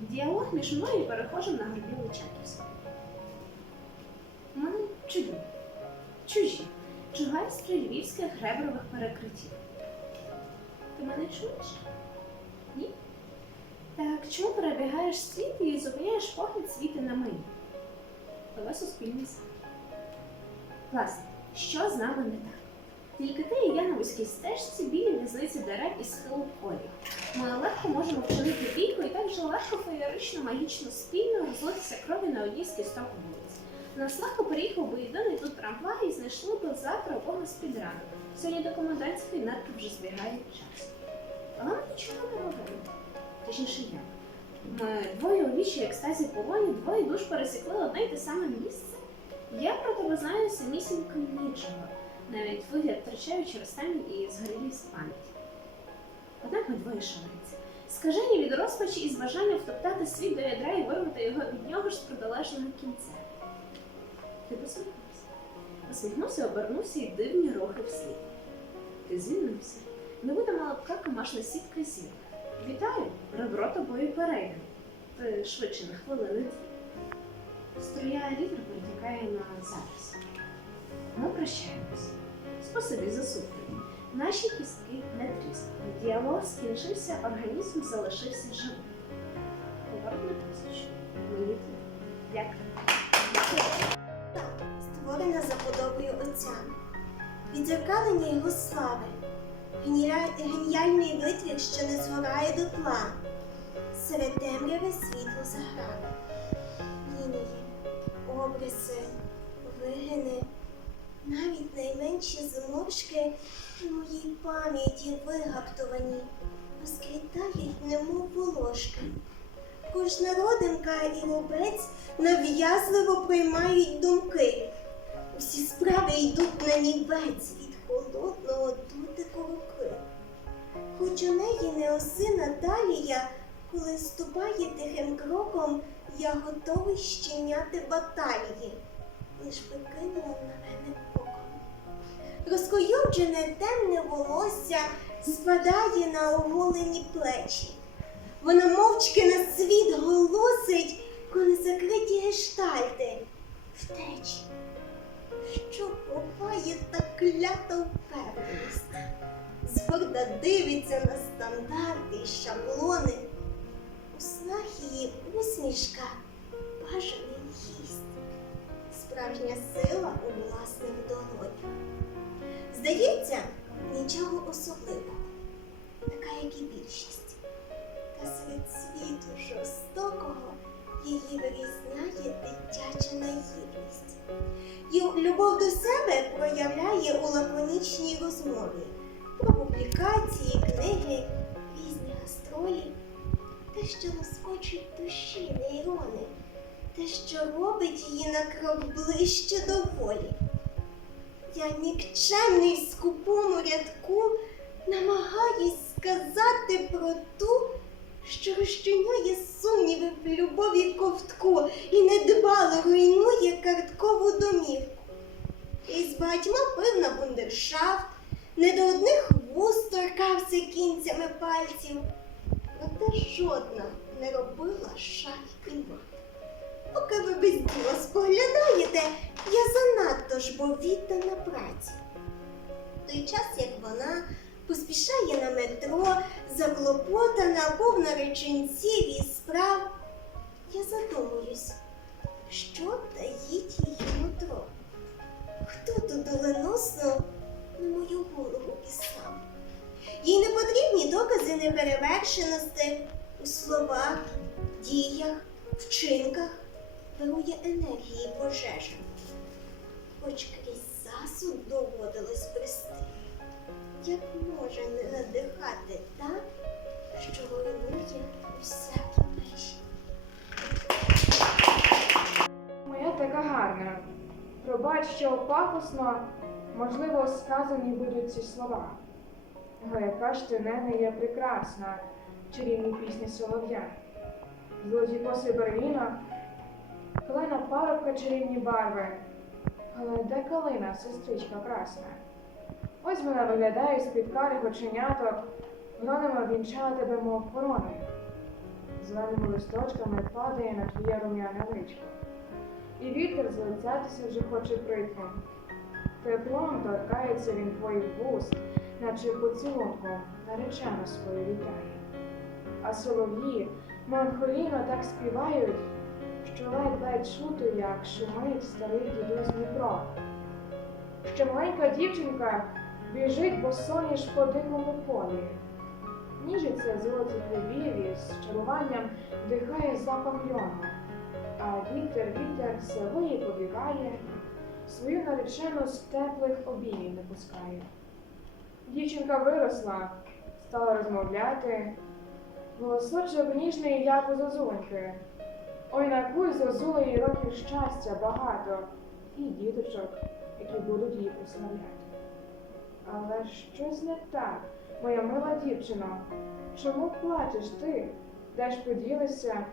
Діалог між мною і перехожим на горбі Личаківського. У мене чудо. Чужі. Чугайстри львівських гребрових перекриттів. Ти мене чуєш? Ні? Так чому перебігаєш світ і зупиняєш погляд світи на мені? Тебе суспільний захід. Власне, що з нами не так? Тільки ти вузькій стежці білі візниці дерев і схилу колі. Ми легко можемо вчинити бійку і так же легко феєрично, магічно спільно розлитися крові на одній з кісток вулиць. Нас легко переїхав би єдиний тут трамвай і знайшли б завтра обога з під ранок. Сьогодні до комендантської нарки вже збігає час. Але ми нічого не робимо. Точніше як. Ми двоє у вічі екстазі полоні, двоє душ пересікли одне й те саме місце. Я про тебе знаю самісінько нічого, навіть вигляд втрачаючи останній і згорілі з пам'яті. Однак ми двоє. Скажені від розпачі і з бажання втоптати світ до ядра і вирвати його від нього ж з протилежного кінця. Ти посміхнувся. Посміхнувся, обернувся і дивні рухи вслід. Ти звільнився. Невидима лапка комашна сітка зірка. Вітаю, ребро тобою перейдено. Ти швидше на хвилини. Струя вітру перетікає на зараз. Ми прощаємось. Спасибі за супровід. Наші кістки не тріснули. Діалог скінчився, організм залишився живим. Поворот на тисячу. Мені. Дякую. Створена за подобою Отця. Відзеркалення його слави. Геніаль- Геніальний витвір, що не згорає до тла. Серед темряви світло заграє. Лінії, обриси, вигини, навіть найменші зморшки в моїй пам'яті вигаптовані, розквітають, немов волошки. Кожна родинка і рубець нав'язливо приймають думки. Усі справи йдуть на нівець від холодного дотику руки. Хоч у неї не осина талія, коли ступає тихим кроком, я готовий щиняти баталії, лиш би кинула на мене оком. Розкойовджене темне волосся спадає на оголені плечі. Вона мовчки на світ голосить, коли закриті гештальти. Втечі. Що ховає та клята впевненість? Згорда дивиться на стандарти й шаблони. Що лоскочуть душі нейрони, те, що робить її на крок ближче до волі. Я нікчемний скупому рядку намагаюсь сказати про ту, що розчиняє сумніви в любові ковтку і недбало руйнує карткову домівку. І з багатьма пив на бундершафт, не до одних вуст торкався кінцями пальців, проте жодна не робила і мат. Поки ви без діла споглядаєте, я занадто ж бо віддана праці. В той час, як вона поспішає на метро, заклопотана, повна реченців і справ, я задумуюсь, що таїть її нутро? Хто тут доленосно докази неперевершеності у словах, діях, вчинках дарує енергії пожежа. Хоч крізь засуд доводилось брести. Як може не надихати та, що руйнує усякі межі? Моя така гарна. Пробач, що пафосно, можливо, сказані будуть ці слова. Яка ж ти нене є прекрасна, чарівні пісні солов'я. Золоті коси Берліна, калина парубка чарівні барви. Але де калина, сестричка красна? Ось вона виглядає з-під карих оченяток, гронами вінчала тебе, мов короною. зеленими листочками падає на твоє рум'яне личко. І вітер злицятися вже хоче прийти. Теплом торкається він твоїх вуст, наче поцілунком наречено свою вітає. А солов'ї меланхолійно так співають, що ледь-ледь чути, як шумить старий дідусь Дніпро. Ще маленька дівчинка біжить босоніж по дикому полі. Ніжиться золоті хлібів і з чаруванням вдихає запах льону. А вітер, вітер сивий побігає, свою наречену з теплих обіймів не пускає. Дівчинка виросла, стала розмовляти, голосочок ніжний, як у зозуньки. Ой, на куй зозули їй років щастя багато, і діточок, які будуть її прославляти. Але щось не так, моя мила дівчино. Чому плачеш ти? Де ж поділися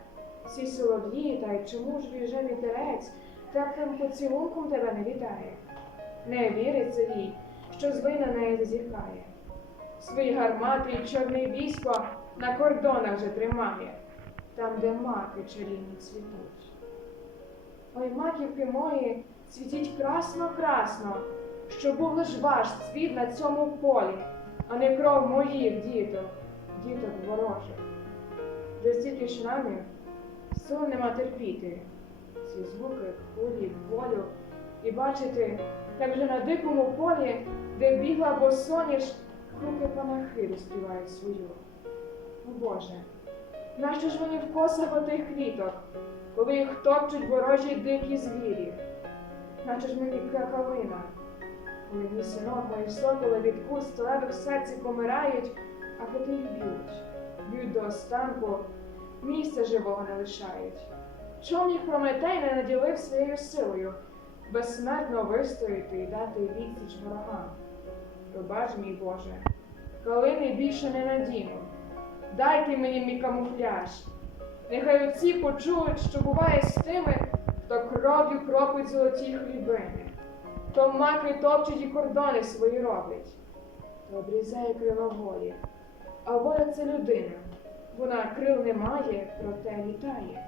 всі солов'ї, та й чому ж вже вітерець теплим поцілунком тебе не вітає? Не віриться їй, що злий на неї зазіхає. Свої гармати й чорне військо на кордонах вже тримає, там, де маки чарівні цвітуть. Ой, маківки мої, цвітіть красно-красно, що був лиш ваш цвіт на цьому полі, а не кров моїх діток, діток ворожих. Вже стільки шрамів, сил нема терпіти, ці звуки, хвилі, волю, і бачити, як вже на дикому полі, де бігла босоніж, круки панахиду співають свою. О Боже, нащо ж мені в косах отих квіток, коли їх топчуть ворожі дикі звірі? Наче ж мені какавина, коли мій синок, мої соколи від куст в серці помирають, а коти їх б'ють, б'ють до останку, місця живого не лишають. Чом їх Прометей не наділив своєю силою, безсмертно вистояти і дати відсіч ворогам? Пробач, мій Боже, калини більше не надіну. Дайте мені мій камуфляж. Нехай оці почують, що буває з тими, хто кров'ю кропить золоті хлібини, хто маки топчуть і кордони свої роблять, то обрізає крила волі. А воля це людина. Вона крил не має, проте літає,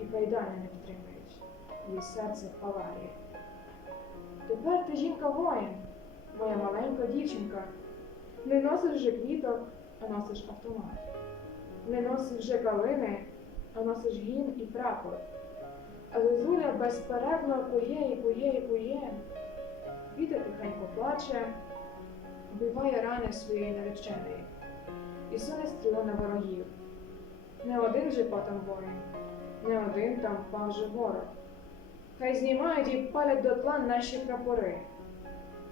і кайдани не втримають, її серце палає. Тепер ти жінка воїн, моя маленька дівчинка. Не носиш вже квіток, а носиш автомат. Не носиш вже калини, а носиш гімн і прапор. А зозуля безперервно поє і поє і поє. Вітер тихенько плаче, вбиває рани своєї нареченої і суне стріла на ворогів. Не один же потом воїн, не один там впав же ворог. Хай знімають і палять дотла наші прапори.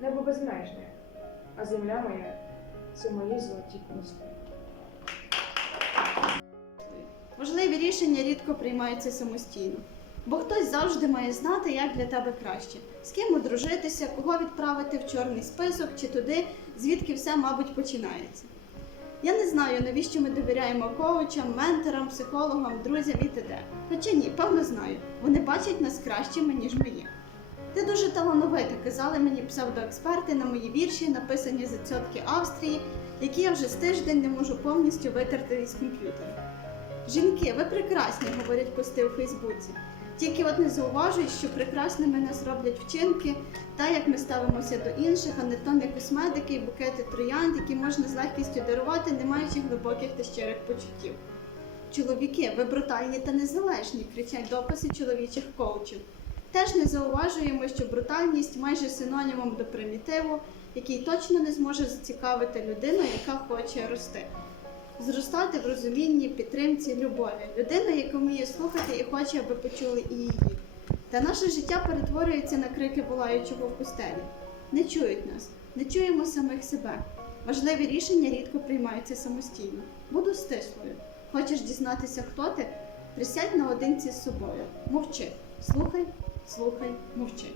Небо безмежне, а земля моя це мої золоті кости. Важливі рішення рідко приймаються самостійно, бо хтось завжди має знати, як для тебе краще, з ким одружитися, кого відправити в чорний список чи туди, звідки все, мабуть, починається. Я не знаю, навіщо ми довіряємо коучам, менторам, психологам, друзям і т.д. Хоча ні, певно знаю, вони бачать нас кращими, ніж ми є. Ти дуже талановита, казали мені псевдоексперти на мої вірші, написані за цьотки Австрії, які я вже з тиждень не можу повністю витерти із комп'ютера. Жінки, ви прекрасні, говорять пости у Фейсбуці. Тільки от не зауважують, що прекрасними нас роблять вчинки, та як ми ставимося до інших, а не тони косметики і букети троянд, які можна з легкістю дарувати, не маючи глибоких та щирих почуттів. Чоловіки, ви брутальні та незалежні, кричать дописи чоловічих коучів. Теж не зауважуємо, що брутальність майже синонімом до примітиву, який точно не зможе зацікавити людину, яка хоче рости зростати в розумінні, підтримці, любові. Людина, яка вміє слухати і хоче, аби почули і її. Та наше життя перетворюється на крики волаючого в пустелі. Не чують нас, не чуємо самих себе. Важливі рішення рідко приймаються самостійно. Буду стислою. Хочеш дізнатися, хто ти? Присядь наодинці з собою. Мовчи. Слухай, слухай, мовчи.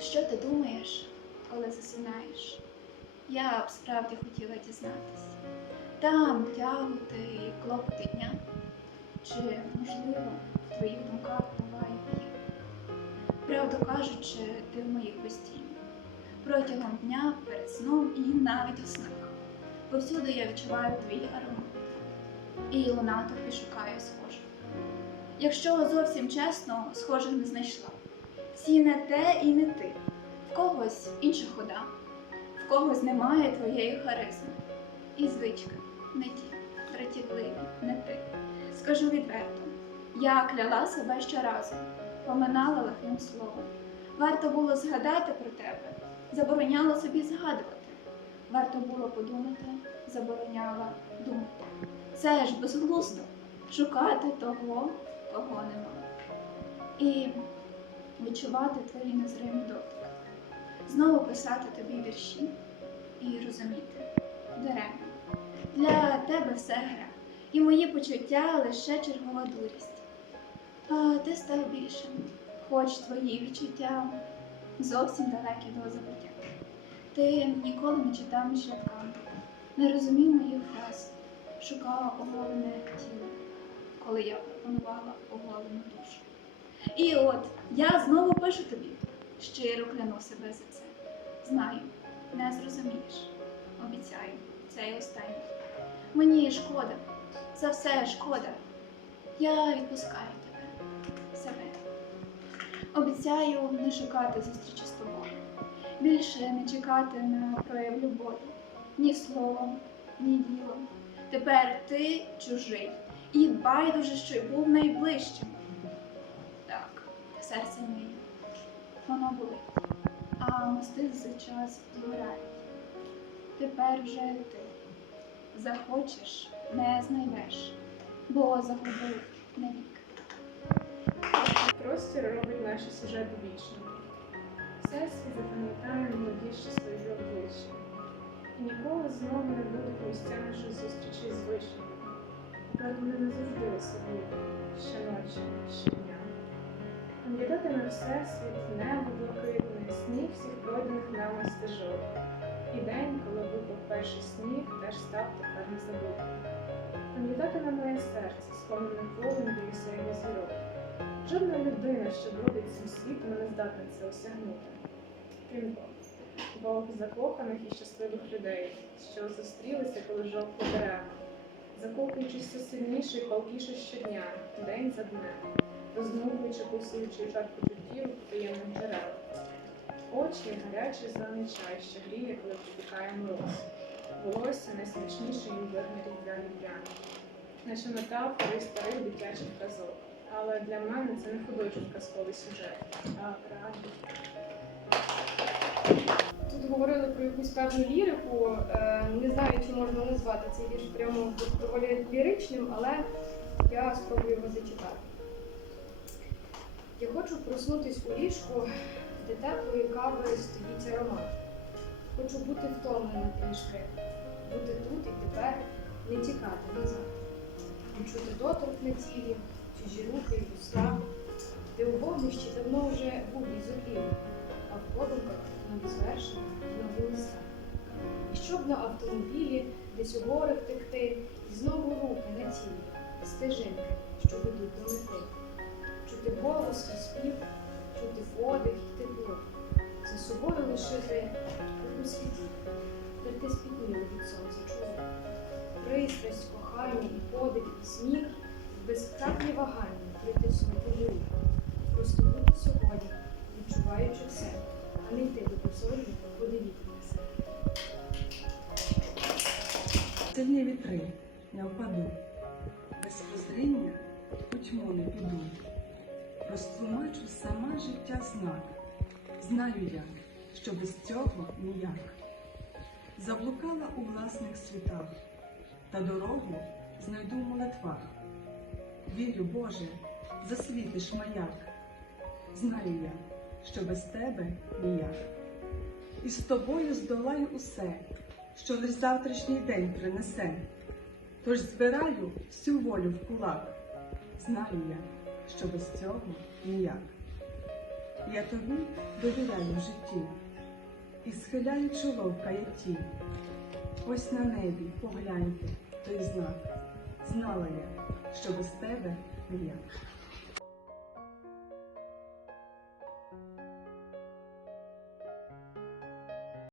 Що ти думаєш, коли засинаєш? Я б справді хотіла дізнатися. Там тяготи і клопоти дня. Чи, можливо, в твоїх думках буває біль? Правду кажучи, ти в моїх постійно. Протягом дня, перед сном і навіть у снах. Повсюди я відчуваю твій аромат. І у натовпі шукаю схожих. Якщо зовсім чесно, схожих не знайшла. Всі не те і не ти. В когось інша хода, когось немає твоєї харизми. І звички не ті, дратівливі, не ти. Скажу відверто, я кляла себе щоразу, поминала лихим словом. Варто було згадати про тебе, забороняла собі згадувати. Варто було подумати, забороняла думати. Це ж безглуздо шукати того, кого нема. І відчувати твої незримі дотики. Знову писати тобі вірші і розуміти даремно. Для тебе все гра, і мої почуття лише чергова дурість. А ти став більшим, хоч твої відчуття зовсім далекі до забуття. Ти ніколи не читав між не розумів моїх фраз, шукала оголене тіло, коли я пропонувала оголену душу. І от я знову пишу тобі, щиро кляну себе за це. Знаю, не зрозумієш. Обіцяю, це й останнє. Мені шкода, за все шкода. Я відпускаю тебе, себе. Обіцяю не шукати зустрічі з тобою. Більше не чекати на прояв любові ні словом, ні ділом. Тепер ти чужий, і байдуже, що й був найближчим. Так, серце моє, воно болить, а мости за час згорають. Тепер вже ти захочеш, не знайдеш, бо загубив навік. Простір робить наші сюжети вічними. Всесвіт запам'ятає молоді щасливі обличчя. І ніколи знову не будуть місця наших зустрічей з. Правда, вони не завжди особливі, щоночі, щодня. Пам'ятати на всесвіт, небо блакитне, сніг всіх пройдених нами стежок. І день, коли випав перший сніг, теж став тепер незабутнім. Пам'ятати на моє серце, сповнене полем до сяйних зірок. Жодна людина, що бродить цим світом, не здатна це осягнути. Крім Бога. Бог закоханих і щасливих людей, що зустрілися, коли жовтли дерева, закохуючись все сильніше і палкіше щодня, день за днем, рознувуючи, пульсуючи жар почуттів у таємних джерелах. Очі гарячий зелений чай, що гріє, коли припікає мороз. Волосся найсмачніше імбирне різдвяний пряник. Наче метафори старих дитячих казок. Але для мене це не художній казковий сюжет, а реальний. Тут говорили про якусь певну лірику. Е, Не знаю, чи можна назвати цей вірш прямо доволі ліричним, але я спробую його зачитати. Я хочу проснутись у ліжку, де теплої кави стоїть аромат. Хочу бути втомленим трішки, бути тут і тепер, не тікати назад. Відчути доторк на тілі, чужі руки і уста, де у вогнищі давно вже був ізолів, а в подумках нові звершення, нові листа. І щоб на автомобілі десь у гори втекти, і знову руки на тілі, стежинки, що ведуть до мети. Чути голос і спів, чути подих і тепло, за собою лишити у світі, ти спітніло від сонця чоло. Пристрасть, кохання і подих, і сміх, і безкратні вагання свою руку. Просто бути сьогодні, відчуваючи все, а не йти до посольні, подивіти на себе. Сильні вітри, я впаду, без прозріння путьмо не піду. Розтлумачу сама життя знак. Знаю я, що без цього ніяк. Заблукала у власних світах, та дорогу знайду в молитвах. Вірю, Боже, засвітиш маяк. Знаю я, що без тебе ніяк. І з тобою здолаю усе, що лиш завтрашній день принесе. Тож збираю всю волю в кулак. Знаю я, що без цього ніяк. Я тобі довіряю в житті і схиляю чоло в каяті. Ось на небі погляньте той знак. Знала я, що без тебе ніяк.